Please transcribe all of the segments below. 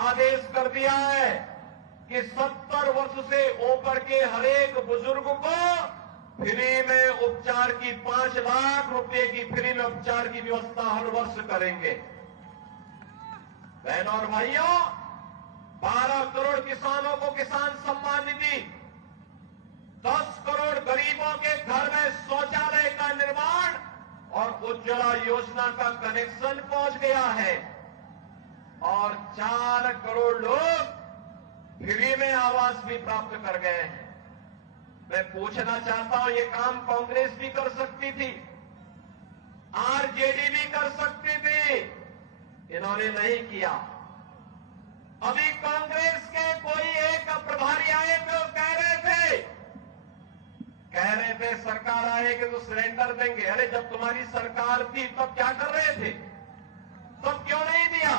आदेश कर दिया है कि 70 वर्ष से ऊपर के हरेक बुजुर्ग को फ्री में उपचार की 5 लाख रुपए की फ्री में उपचार की व्यवस्था हर वर्ष करेंगे। बहनों और भाइयों, 12 करोड़ किसानों को किसान सम्मान निधि, 10 करोड़ गरीबों के घर में शौचालय का निर्माण और उज्ज्वला योजना का कनेक्शन पहुंच गया है और 4 करोड़ लोग फ्री में आवास भी प्राप्त कर गए हैं। मैं पूछना चाहता हूं, ये काम कांग्रेस भी कर सकती थी, आरजेडी भी कर सकती थी, इन्होंने नहीं किया। अभी कांग्रेस के कोई एक प्रभारी आए तो कह रहे थे सरकार आएगी तो सिलेंडर देंगे। अरे जब तुम्हारी सरकार थी तब क्या कर रहे थे? तब क्यों नहीं दिया?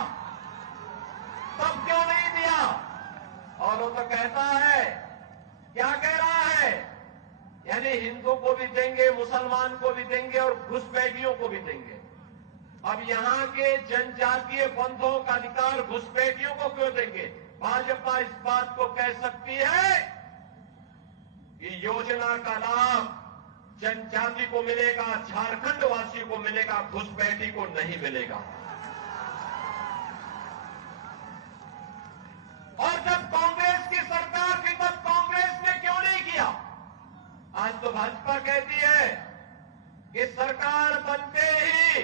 तब क्यों नहीं दिया? और वो तो कहता है, क्या कह रहा है, यानी हिंदू को भी देंगे, मुसलमान को भी देंगे और घुसपैठियों को भी देंगे। अब यहां के जनजातीय बंधुओं का अधिकार घुसपैठियों को क्यों देंगे? भाजपा इस बात को कह सकती है कि योजना का लाभ जनजाति को मिलेगा, झारखंड वासी को मिलेगा, घुसपैठी को नहीं मिलेगा। और जब कांग्रेस की सरकार थी तब कांग्रेस ने क्यों नहीं किया? आज तो भाजपा कहती है कि सरकार बनते ही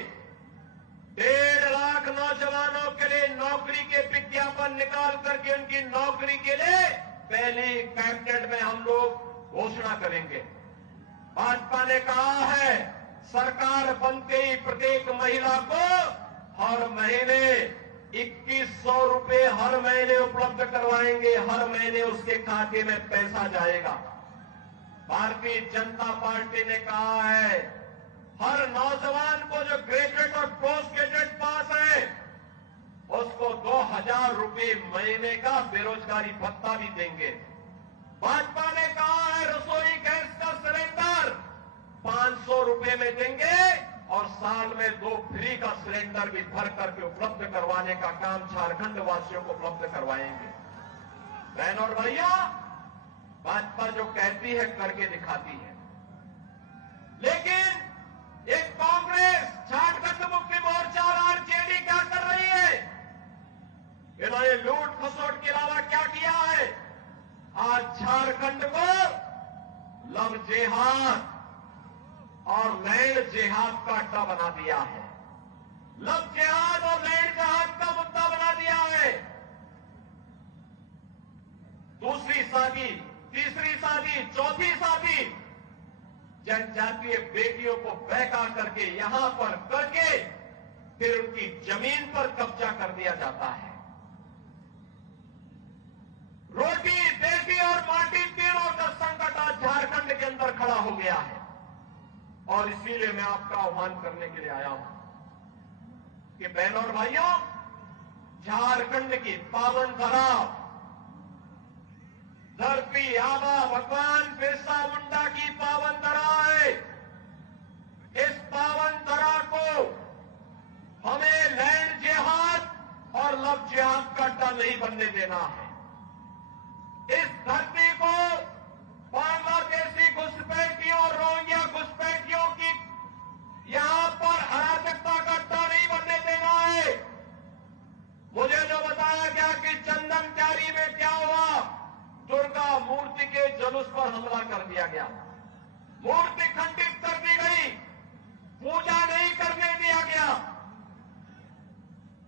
1.5 लाख नौजवानों के लिए नौकरी के विज्ञापन निकाल करके उनकी नौकरी के लिए पहली कैबिनेट में हम लोग घोषणा करेंगे। भाजपा ने कहा है सरकार बनते ही प्रत्येक महिला को हर महीने 2100 रुपए हर महीने उपलब्ध करवाएंगे। हर महीने उसके खाते में पैसा जाएगा। भारतीय जनता पार्टी ने कहा है हर नौजवान को जो ग्रेजुएट और पोस्ट ग्रेजुएट पास है उसको 2000 रुपए महीने का बेरोजगारी भत्ता भी देंगे। भाजपा ने कहा है रसोई गैस का सिलेंडर 500 रुपए में देंगे और साल में 2 फ्री का सिलेंडर भी भर करके उपलब्ध करवाने का काम झारखंड वासियों को उपलब्ध करवाएंगे। बहन और भैया, भाजपा जो कहती है करके दिखाती है। लेकिन एक कांग्रेस, झारखंड मुक्ति मोर्चा और आरजेडी क्या कर रही है? इन्होंने लूट खसोट के अलावा क्या किया है? आज झारखंड को लव जेहाद और लैंड जेहाद का अड्डा बना दिया है। लव जेहाद और लैंड जेहाद का मुद्दा बना दिया है। दूसरी शादी, तीसरी शादी, चौथी शादी जनजातीय बेटियों को बहका करके यहां पर करके फिर उनकी जमीन पर कब्जा कर दिया जाता है। रोटी, देशी और माटी तीनों का संकट आज झारखंड के अंदर खड़ा हो गया है और इसीलिए मैं आपका आह्वान करने के लिए आया हूं कि बहनों और भाइयों, झारखंड की पावन धरा, धरती आबा भगवान बिरसा मुंडा की पावन धरा है। इस पावन धरा को हमें लैंड जेहाद और लव जेहाद का अड्डा नहीं बनने देना है। इस धरती को बांग्लादेशी घुसपैठियों और रोहिंग्या घुसपैठियों की यहां पर अराजकता का अड्डा नहीं बनने देना है। मुझे जो बताया गया कि चंदन क्यारी में क्या हुआ, दुर्गा मूर्ति के जुलूस पर हमला कर दिया गया, मूर्ति खंडित कर दी गई, पूजा नहीं करने दिया गया।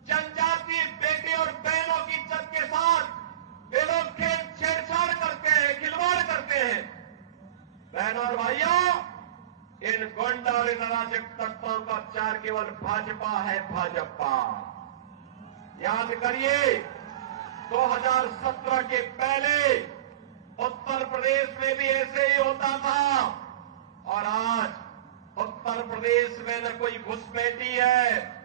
जनजातीय बेटे और बहनों की इज्जत के साथ ये लोग छेड़छाड़ करते हैं, खिलवाड़ करते हैं। बहनों और भाइयों, इन गुंडा और इन अराजक तत्वों का चार केवल भाजपा है, भाजपा। याद करिए 2017 के पहले उत्तर प्रदेश में भी ऐसे ही होता था और आज उत्तर प्रदेश में न कोई घुसपैठी है,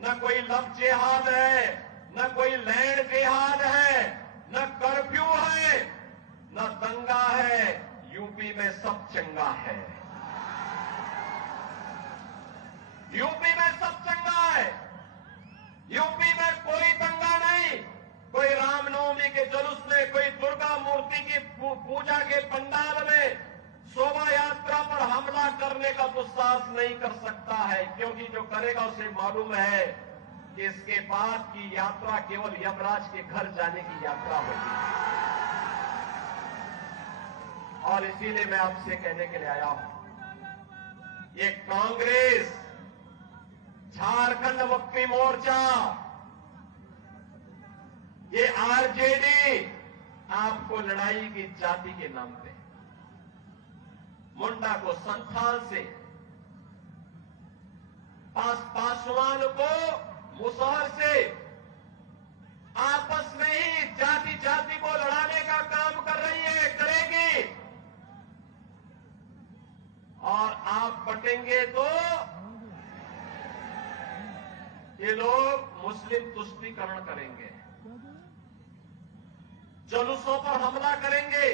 न कोई लव जेहाद है, न कोई लैंड जेहाद है, न कर्फ्यू है, न दंगा है। यूपी में सब चंगा है। यूपी में सब चंगा है। यूपी में कोई दंगा नहीं, कोई कर सकता है, क्योंकि जो करेगा उसे मालूम है कि इसके बाद की यात्रा केवल यमराज के घर जाने की यात्रा होगी। और इसीलिए मैं आपसे कहने के लिए आया हूं, ये कांग्रेस, झारखंड मुक्ति मोर्चा, ये आरजेडी आपको लड़ाई की जाति के नाम पे, मुंडा को संथाल से, पासवान को मुसहर से आपस में ही जाति जाति को लड़ाने का काम कर रही है, करेगी। और आप बटेंगे तो ये लोग मुस्लिम तुष्टीकरण करेंगे, जुलूसों पर हमला करेंगे,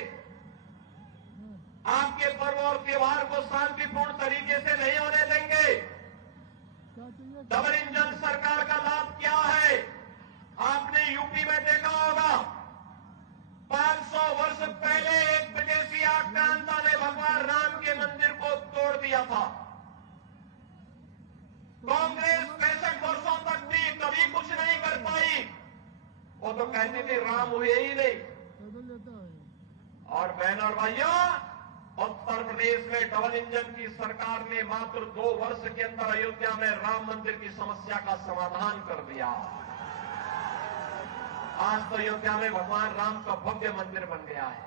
आपके पर्व और त्योहार को शांतिपूर्ण तरीके से नहीं होने देंगे। डबल इंजन सरकार का लाभ क्या है? आपने यूपी में देखा होगा, 500 वर्ष पहले एक विदेशी आक्रांता ने भगवान राम के मंदिर को तोड़ दिया था। कांग्रेस 65 वर्षों तक भी कभी कुछ नहीं कर पाई। वो तो कहती थी राम हुए ही नहीं। और बहन और भाइयों, उत्तर प्रदेश में डबल इंजन की सरकार ने मात्र 2 वर्ष के अंदर अयोध्या में राम मंदिर की समस्या का समाधान कर दिया। आज तो अयोध्या में भगवान राम का भव्य मंदिर बन गया है।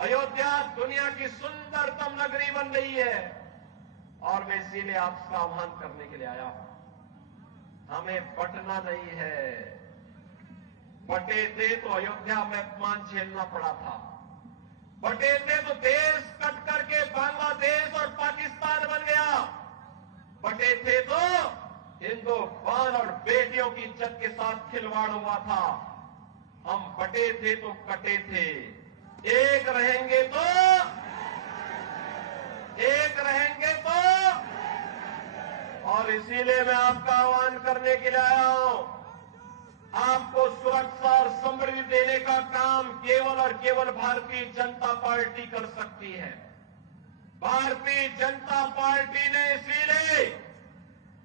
अयोध्या दुनिया की सुंदरतम नगरी बन रही है। और मैं इसीलिए आपका आह्वान करने के लिए आया हूं, हमें बटना नहीं है। बटे थे तो अयोध्या में अपमान झेलना पड़ा था, बटे थे तो देश कट करके बांग्लादेश और पाकिस्तान बन गया, बटे थे तो हिंदुस्तान और बेटियों की इज्जत के साथ खिलवाड़ हुआ था। हम बटे थे तो कटे थे, एक रहेंगे तो, एक रहेंगे तो। और इसीलिए मैं आपका आह्वान करने के लिए आया हूं, आपको सुरक्षा और समृद्धि देने का काम केवल और केवल भारतीय जनता पार्टी कर सकती है। भारतीय जनता पार्टी ने इसीलिए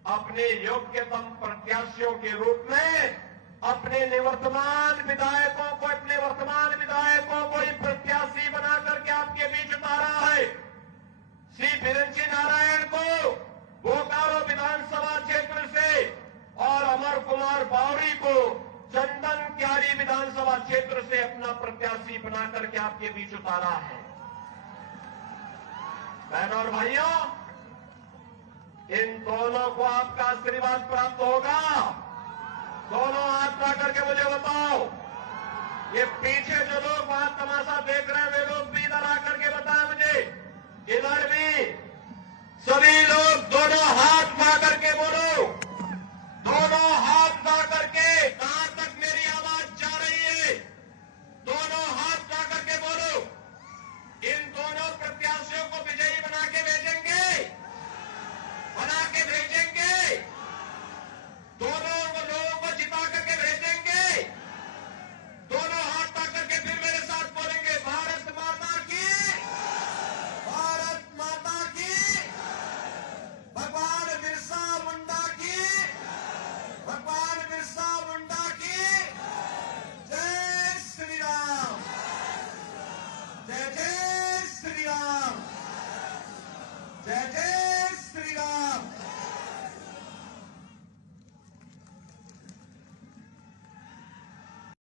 अपने योग्यतम प्रत्याशियों के रूप में अपने निवर्तमान विधायकों को ही प्रत्याशी बना करके आपके बीच उतारा है। श्री बिरंची नारायण को बोकारो विधानसभा क्षेत्र से और अमर कुमार बावरी को चंदन क्यारी विधानसभा क्षेत्र से अपना प्रत्याशी बना करके आपके बीच उतारा है। बहनों और भाइयों, इन दोनों को आपका आशीर्वाद प्राप्त होगा। दोनों हाथ उठा करके मुझे बताओ, ये पीछे जो लोग वहां तमाशा देख रहे हैं वे लोग भी इधर आकर के बताएं मुझे। इधर भी सभी लोग दोनों हाथ उठा करके बोलो, दोनों हाथ उठा करके, कहां तक मेरी आवाज जा रही है? दोनों हाथ उठा करके बोलो, इन दोनों प्रत्याशियों को विजयी बना के भेजेंगे, बना के भेजेंगे, दोनों लोगों को जिता करके भेजेंगे। दोनों हाथ उठा करके फिर मेरे साथ बोलेंगे, भारत माता की, भारत माता की, भगवान बिरसा मुंडा की, भगवान बिरसा मुंडा की जय श्री राम, जय जय श्री राम, जय जय